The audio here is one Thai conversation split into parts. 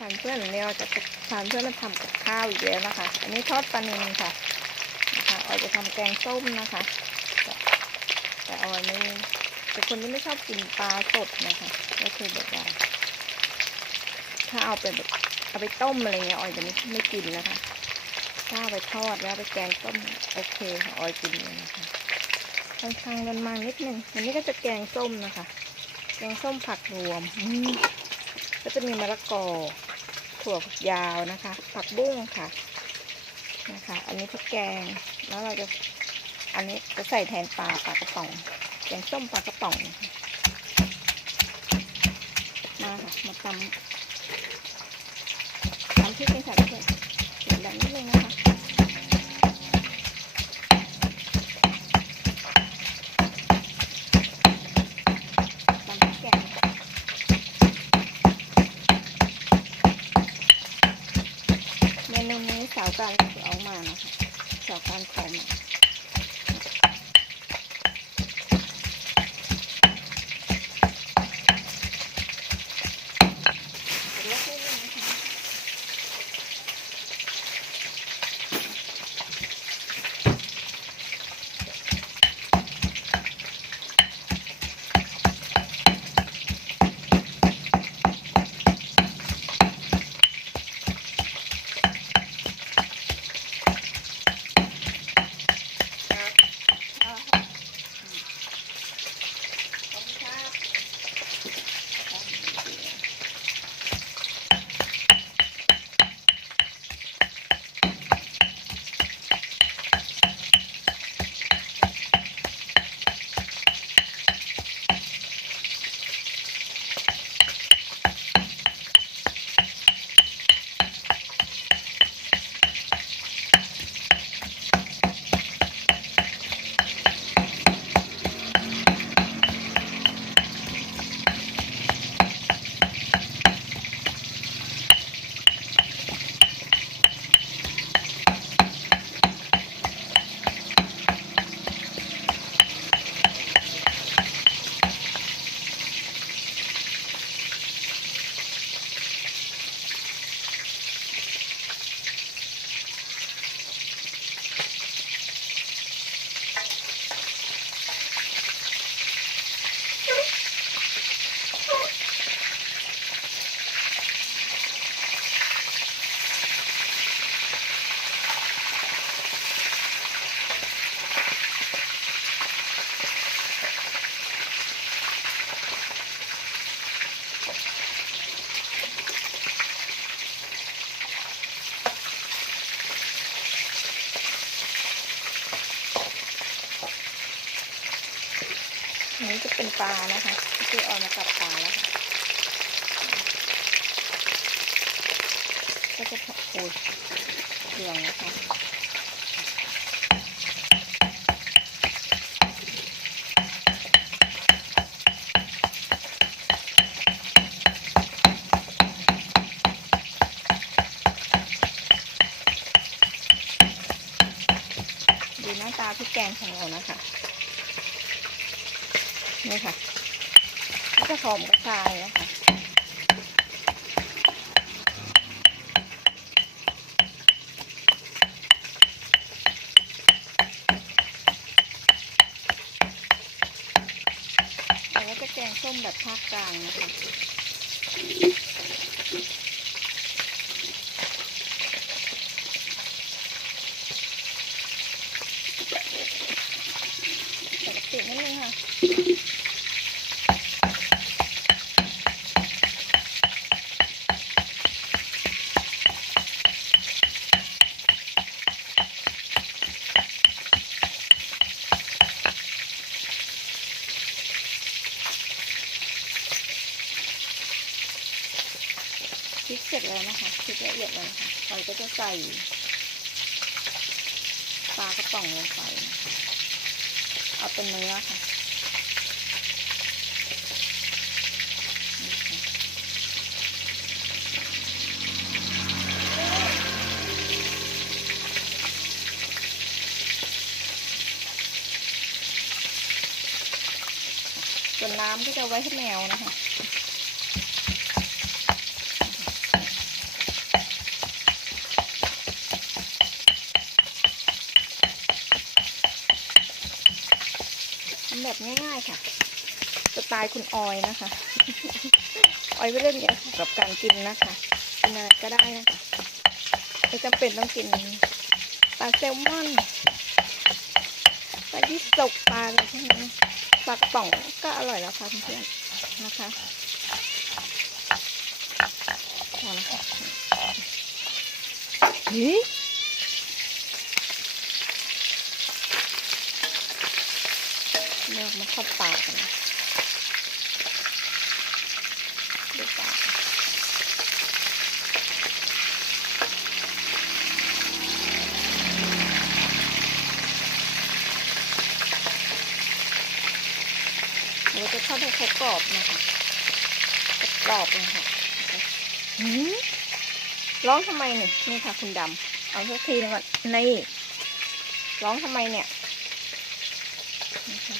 ทานเพื่อนวันนี้เราจะทานเพื่อนมาทำกับข้าวอีกแล้วนะคะ อันนี้ทอดปลานิลค่ะนะคะออยจะทำแกงส้มนะคะ แต่แตออยไม่เป็นคนที่ไม่ชอบกินปลาสดนะคะก็คือแบบว่าถ้าเอาไปแบบเอาไปต้มอะไรเงี้ยออยจะไม่ไม่กินนะคะถ้าเอาไปทอดแล้วไปแกงส้มโอเคค่ะออยกินเลยนะคะค่อนข้างมันมันนิดนึงอันนี้ก็จะแกงส้มนะคะ แกงส้มผักรวมก็จะมีมะละกอ ถั่วฝักยาวนะคะ ผักบุ้งค่ะนะคะ อันนี้พริกแกงแล้วเราจะอันนี้จะใส่แทนปลาปลากระป๋องแกงส้มปลากระป๋องมาค่ะมาตำตำพริกกันค่ะทุกคนเลยแบบนี้เลยนะคะตำพริกแกง เม นูนี้ ปลานะคะที่เอามากับปลาแล้วค่ะก็จะโอ้ยเครื่องนะคะดูหน้าตาพริกแกงของเรานะคะ นี่ค่ะก็จะหอมกระชายนะคะแต่ว่าจะแกงส้มแบบภาคกลางนะคะ ปกตินิดนึงค่ะ พริกเสร็จแล้วนะคะพริกละเอียดแล้วนะคะเราก็จะใส่ ปลากระป๋องลงไป เอาเป็นเนื้อค่ะส่วนน้ำก็จะไว้ให้แมวนะคะ แบบง่ายๆค่ะสไตล์คุณออยนะคะ ออยไม่เล่นเนี่ยกับการกินนะคะกินอะไรก็ได้นะคะไม่จำเป็นต้องกินปลาแซลมอนปลายี่สกปลาอะไรพวกนี้ปลากระป๋องก็อร่อยแล้วค่ะเพื่อนๆนะคะพอแล้วค่ะเฮ้ เลือกมาทอดปลากันนะดูปลาเราจะทอดให้เขากรอบนะคะกรอบเลยค่ะหืมร้องทำไมเนี่ยนี่ค่ะ คุณดำเอาสักทีหนึงก่อนนี่ร้องทำไมเนี่ยนี่ค่ะ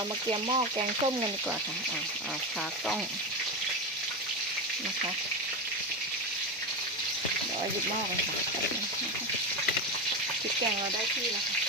เรามาเตรียมหม้อแกงส้มกันดีกว่าค่ะอ่าอ่าขากล้องนะคะเดี๋ยวหยิบหม้อกันค่ะแป๊บนึงนะคะพริกแกงเราได้ที่แล้วค่ะ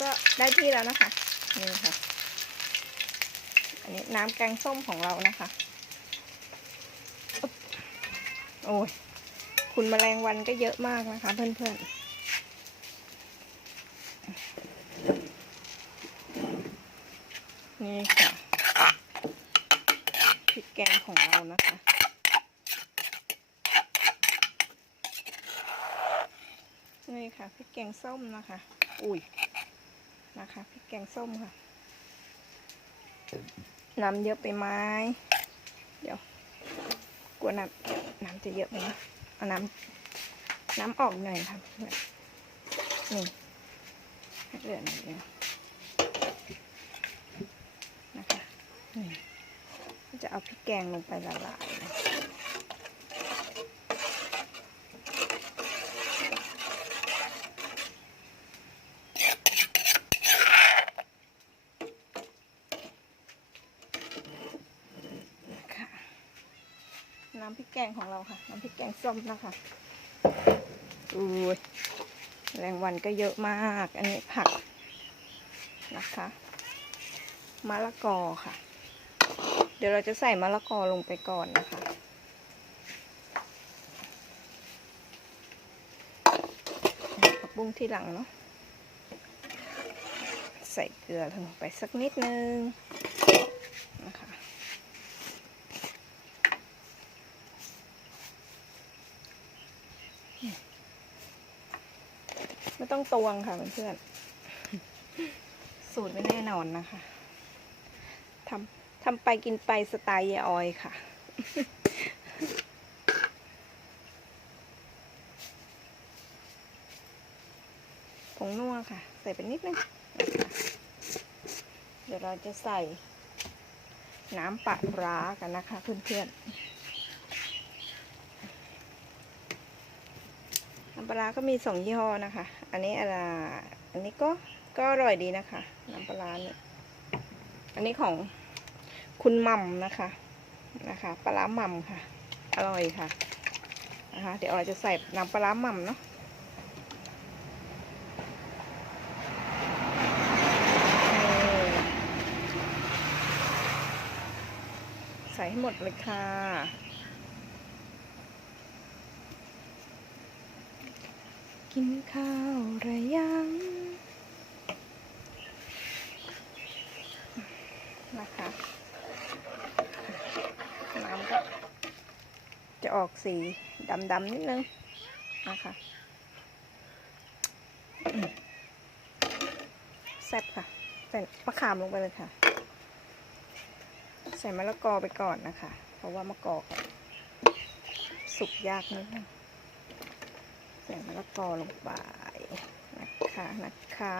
ก็ได้ที่แล้วนะคะ นี่ค่ะ อันนี้น้ำแกงส้มของเรานะคะ โอ้ย คุณแมลงวันก็เยอะมากนะคะ เพื่อนๆนี่ค่ะพริกแกงของเรานะคะ นี่ค่ะพริกแกงส้มนะคะ อุ้ย นะคะพริกแกงส้มค่ะน้ำเยอะไปไหมเดี๋ยวกลัวน้ำน้ำจะเยอะไปนะเอาน้ำน้ำออกหน่อยค่ะเพื่อนนี่ให้เหลือหน่อยเดียวนะคะนี่จะเอาพริกแกงลงไปละลายนะค่ะ น้ำพริกแก งของเราค่ะ น้ำพริกแกงส้มนะคะอุ้ยแรงวันก็เยอะมาก อันนี้ผักนะคะมะละกอค่ะ เดี๋ยวเราจะใส่มะละกอลงไปก่อนนะคะ ผักบุ้งที่หลังเนาะ ใส่เกลือลงไปสักนิดนึงนะคะ ไม่ ต้องตวงค่ะเพื่อนๆสูตรไม่แน่นอนนะคะทำทำไปกินไปสไตล์ยายออยค่ะผงนัวค่ะ ใส่ไปนิดนึงนะคะเดี๋ยวเราจะใส่น้ำปลาร้ากันนะคะเพื่อนๆ น้ำปลาก็มีสองยี่ห้อนะคะ อันนี้อะไรอันนี้ก็ก็อร่อยดีนะคะ น้ำปลาเนี่ยอันนี้ของคุณหม่ำนะคะนะคะ ปลาหม่ำค่ะ อร่อยค่ะนะคะเดี๋ยวออยจะใส่น้ำปลาหม่ำเนาะใส่ให้หมดเลยค่ะ กินข้าวหรือยังนะคะน้ำก็จะออกสีดำๆนิดนึงนะคะแซ่บค่ะใส่มะขามลงไปเลยค่ะ ใส่มะละกอไปก่อนนะคะ เพราะว่ามะกอกสุกยากนิดนึง ส่มะละกอลงไปนะคะนะคะ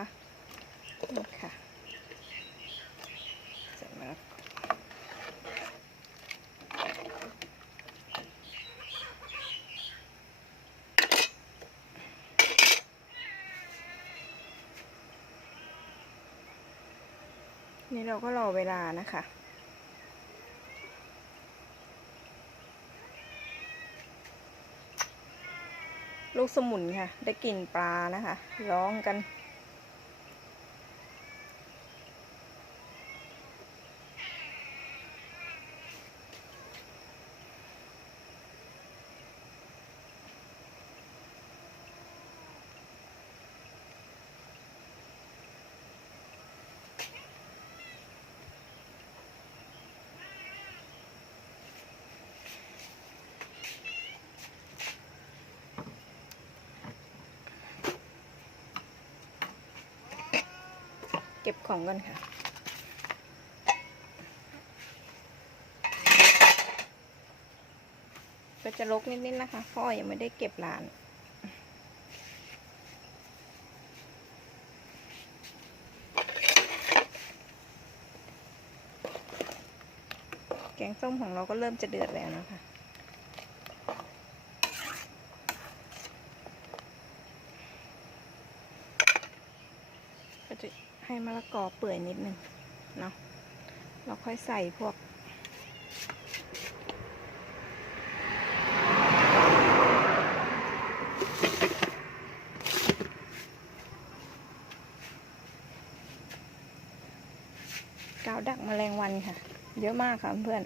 นี่ค่ะใส่มะละกอนี่เราก็รอเวลานะคะ ลูกสมุนค่ะ ได้กลิ่นปลานะคะ ร้องกัน เก็บของกันค่ะ ก็จะลกนิดๆนะคะพราะอยยังไม่ได้เก็บร้าน แกงส้มของเราก็เริ่มจะเดือดแล้วนะคะ ก็จะให้ มะละกอเปื่อยนิดนึงเนาะเราค่อยใส่พวกกาวดักแมลงวันค่ะ เยอะมากค่ะเพื่อน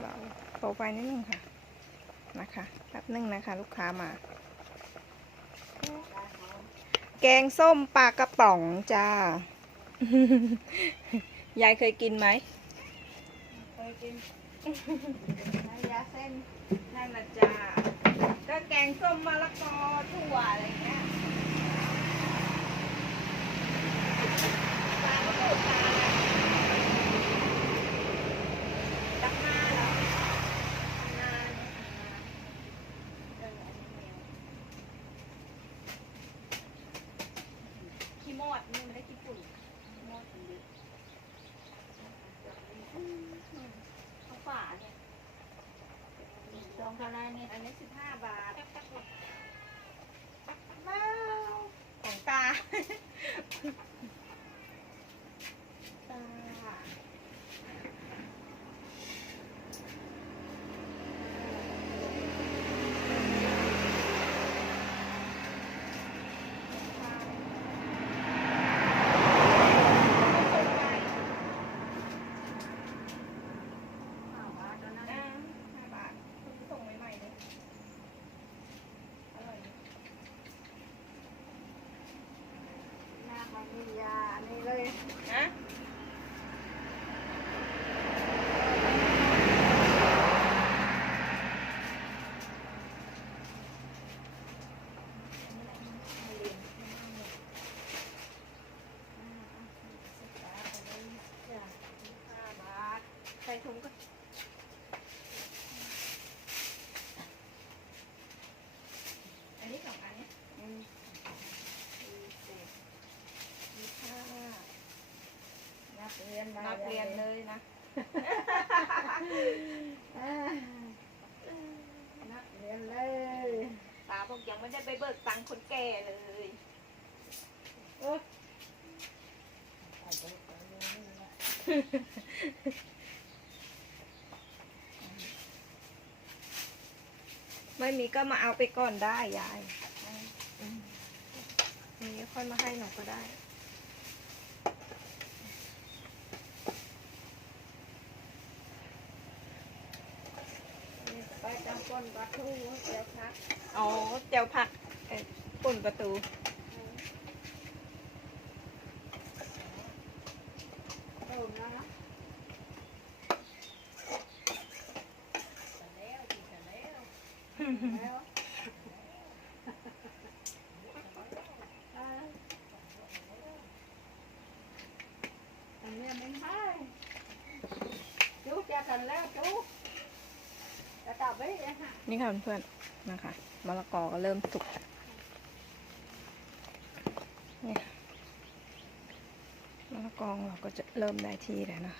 เบาไฟนิดนึงค่ะ นะคะแป๊บนึงนะคะ ลูกค้ามา แกงส้มปลากระป๋องจ้า ยายเคยกินไหมเคยกินยาเส้นนั่นละจ้าก็แกงส้มมะละกอถั่วอะไรเงี้ยปลาก็ปูดปลาตักมาแล้วนานเอออันนี้แมวขี้มอดนี่ไม่ได้ขี้ฝุ่นขี้มอดมันเยอะอืมเอาฝาเนี่ย สอง เท่าไรเนี่ยอันนี้สิบห้าบาทว้าวของตา ตา นี่ยาอันนี้เลย นะ ห้าบาท ใส่ถุงก็อันนี้สองอันเนี้ย อืม สี่สิบยี่สิบห้า นักเรียนมานักเรียนเลยนะอ่านักเรียนเลยตาบอกยังไม่ได้ไปเบิกตังค์คนแก่เลยโอ๊ยเอาไปไปเลยนี่แหละไม่มีก็มาเอาไปก่อนได้ยายอืมมีค่อยมาให้หนูก็ได้ นี่ไปจำก้นปลาทูเดี๋ยวพักอ๋อเจียวผักเอ่อปุ่นประตู เติมนะนะแล้วอ่าอันเนี้ยไม่ให้จุ๊จะกันแล้วจุ๊จะกลับไปเลยฮะ นี่ค่ะเพื่อนๆนะคะมะละกอก็เริ่มสุกแล้วนี่มะละกอเราก็จะเริ่มได้ที่แล้วนะ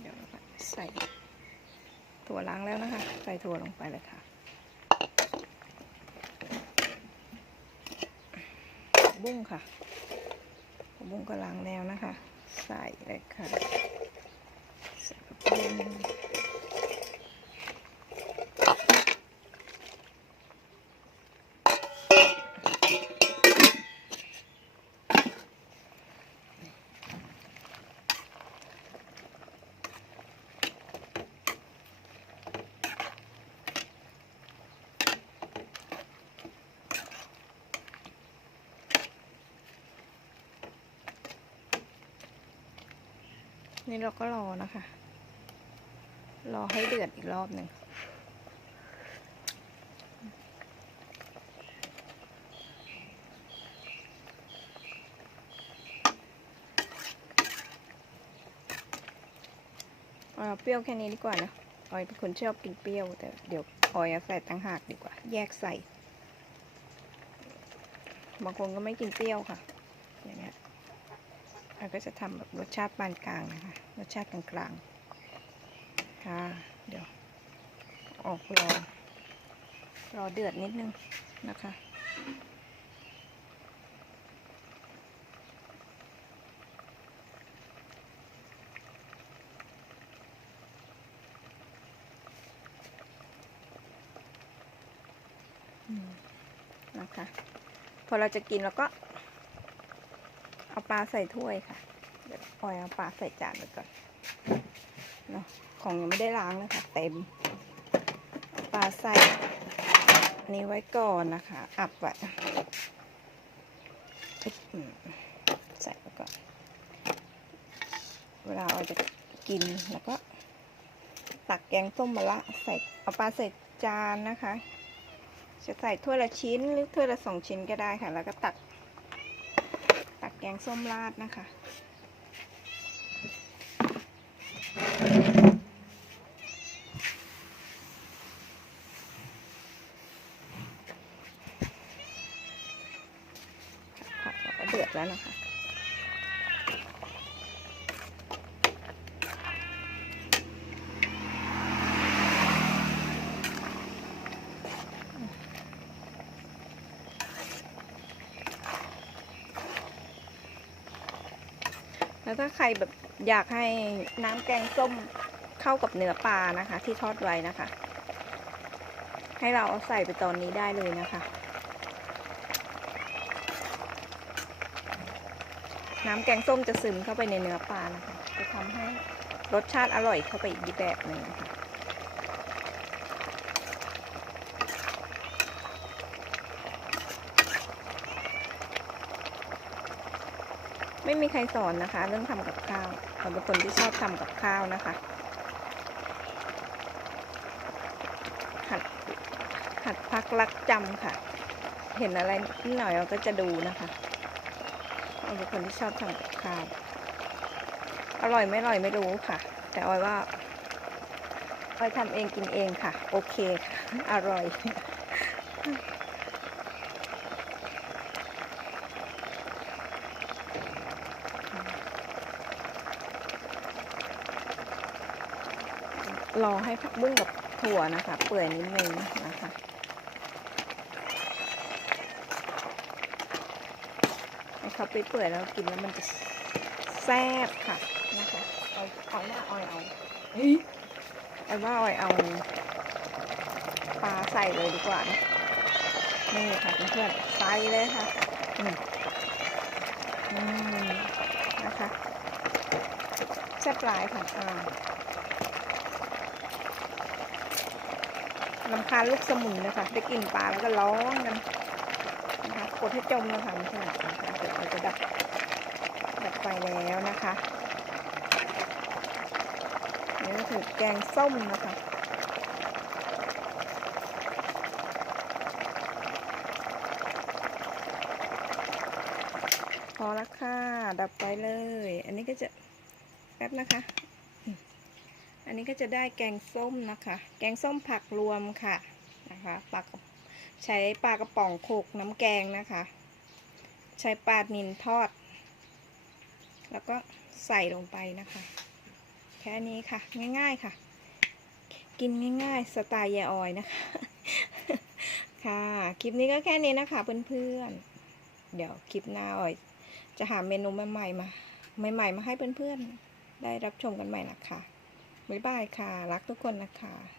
เดี๋ยวเราก็ใส่ถั่วล้างแล้วนะคะ ใส่ถั่วลงไปเลยค่ะ บุ้งค่ะบุ้งก็ล้างแล้วนะคะ ใส่เลยค่ะใส่บุ้ง นี่เราก็รอนะคะ รอให้เดือดอีกรอบหนึ่งเอาเปรี้ยวแค่นี้ดีกว่านะออยเป็นคนชอบกินเปรี้ยว แต่เดี๋ยวออยใส่ตั้งหากดีกว่า แยกใส่ บางคนก็ไม่กินเปรี้ยวค่ะ อย่างเงี้ย เราก็จะทำแบบรสชาติปานกลางนะคะ รสชาติกลางๆ ค่ะ เดี๋ยว ออกรอ รอเดือดนิดนึงนะคะนะคะ พอเราจะกินเราก็ เอาปลาใส่ถ้วยค่ะเดี๋ยวออยเอาปลาใส่จานไปก่อนเนาะของยังไม่ได้ล้างนะคะเต็มเอาปลาใส่อันนี้ไว้ก่อนนะคะ อับไว้ใส่ไปก่อน เวลาเราจะกินแล้วก็ ตักแกงส้มมะละใส่เอาปลาใส่จานนะคะ จะใส่ถ้วยละชิ้นหรือถ้วยละสองชิ้นก็ได้ค่ะ แล้วก็ตัก แกงส้มราดนะคะ ผักเราก็เดือดแล้วนะคะ แล้วถ้าใครแบบอยากให้น้ำแกงส้มเข้ากับเนื้อปลานะคะ ที่ทอดไว้นะคะ ให้เราเอาใส่ไปตอนนี้ได้เลยนะคะ น้ำแกงส้มจะซึมเข้าไปในเนื้อปลานะคะ จะทำให้รสชาติอร่อยเข้าไปอีกแบบหนึ่งนะคะ ไม่มีใครสอนนะคะ เรื่องทำกับข้าวเราเป็นคนที่ชอบทำกับข้าวนะคะ หัดหัดพักรักจำค่ะ เห็นอะไรนิดหน่อยเราก็จะดูนะคะเราเป็นคนที่ชอบทำกับข้าว อร่อยไม่อร่อยไม่รู้ค่ะ แต่ออยว่าออยทำเองกินเองค่ะ โอเคค่ะ อร่อย อให้ผักบุ้งกับถั่วนะคะ เปื่อยนิดนึงนะคะให้เขาไปเปื่อยแล้วกินแล้วมันจะแซ่บค่ะนะคะเอาเอาว่าออยเอาเฮ้ยเอาว่าออยเอาปลาใส่เลยดีกว่านะนี่ค่ะเพื่อนๆใส่เลยค่ะอืมอืมนะคะแซ่บหลายค่ะอ่า ลำคาญลูกสมุนเลยค่ะได้กลินปลาแล้วก็ร้องกันนะคะกดให้จมเลยค่ะเพื่อนๆนะคะเดี๋ยวเราจะดับดับไฟแล้วนะคะนี่ก็คือแกงส้มนะคะพอละค่ะ ดับไฟเลย อันนี้ก็จะแป๊บนะคะ อันนี้ก็จะได้แกงส้มนะคะ แกงส้มผักรวมค่ะนะคะปลากใช้ปลากระป๋องโขลกน้ำแกงนะคะ ใช้ปลานินทอด แล้วก็ใส่ลงไปนะคะ แค่นี้ค่ะ ง่ายๆค่ะ กินง่ายๆ สไตล์ยายออยนะคะ ค่ะ คลิปนี้ก็แค่นี้นะคะเพื่อนๆ เดี๋ยวคลิปหน้าออย จะหาเมนูใหม่ๆมา ใหม่ๆมาให้เพื่อนๆ ได้รับชมกันใหม่นะคะ บ๊ายบายค่ะ รักทุกคนนะคะ